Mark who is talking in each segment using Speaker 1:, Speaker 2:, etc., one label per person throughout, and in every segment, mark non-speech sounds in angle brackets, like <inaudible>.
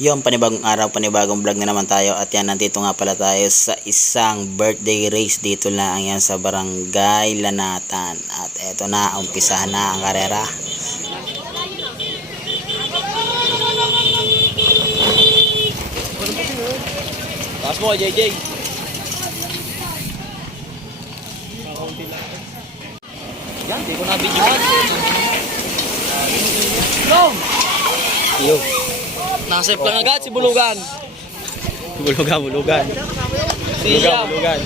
Speaker 1: Yung panibagong araw, panibagong vlog na naman tayo at yan, nandito nga pala tayo sa isang birthday race dito lang yan sa barangay Lanatan at eto na, umpisahan na ang karera
Speaker 2: Taas mo, JJ. Yan, di ko na video Long!
Speaker 1: Yo,
Speaker 2: Nasave lang agad si Bulugan.
Speaker 1: bulugan, bulugan
Speaker 2: Siya.
Speaker 1: bulugan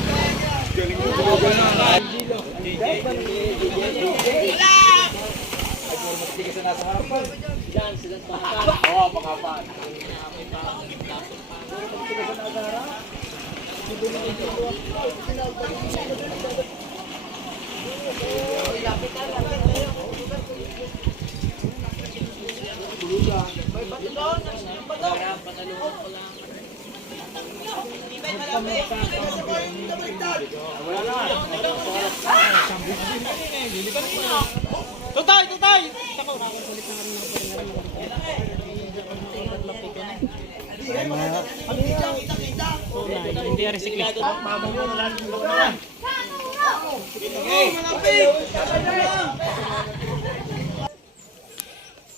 Speaker 2: Tutay, tutay! Hindi rin siklista.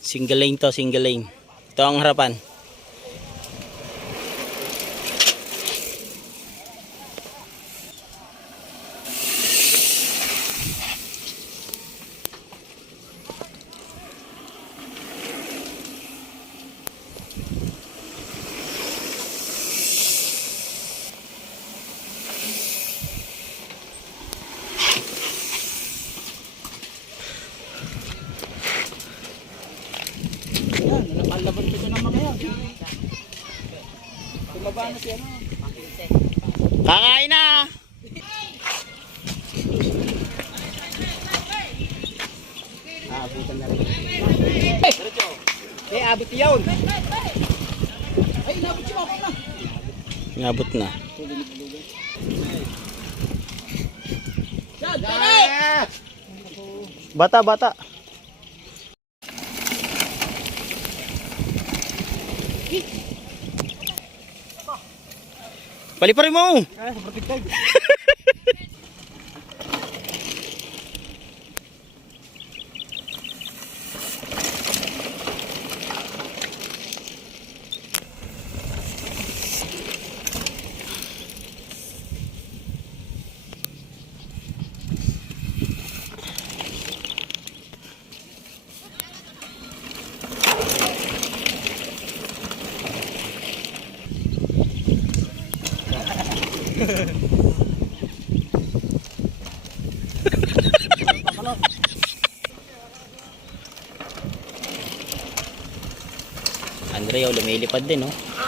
Speaker 1: Single lane to, single lane Ito ang harapan
Speaker 2: Tumaba na siya na.
Speaker 1: Kakain na!
Speaker 2: Eh, abot yun. Ay, inabot siya ako na.
Speaker 1: Inabot na! Bata, bata Paliparin mo!
Speaker 2: Ah, protected. <laughs>
Speaker 1: Andrea, lumilipad din, oh.
Speaker 2: Oh,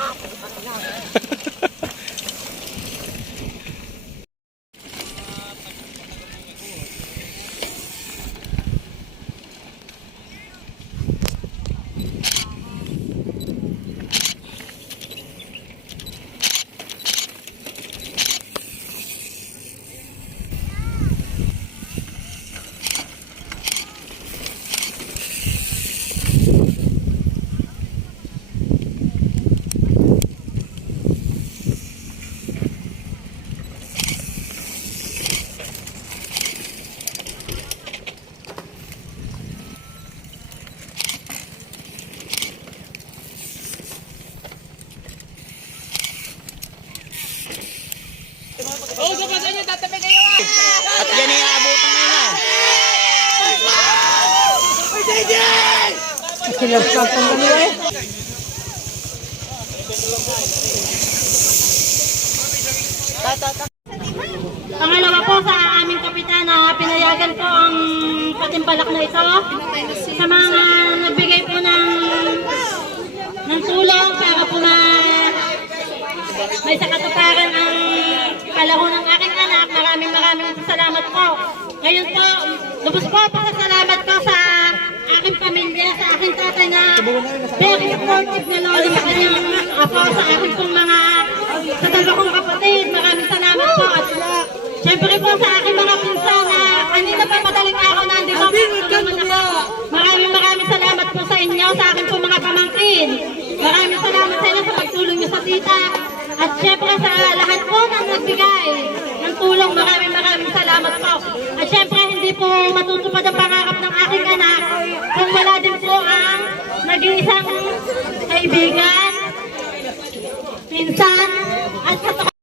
Speaker 1: At yan ay aabutan ngayon, ah.
Speaker 3: Pangalawa po sa aming kapitan na pinayagan po ang patimpalak na ito sa mga nagbigay po ng ng tulong para po ma may sa katuparan ang kalaro ng aking anak. Maraming maraming salamat po. Ngayon po, lubos po pasasalamat po sa aking pamilya, sa aking tatay na very supportive na lolo sa kanyang apo, sa aking pong mga sa dalawa kong kapatid. Po matutupad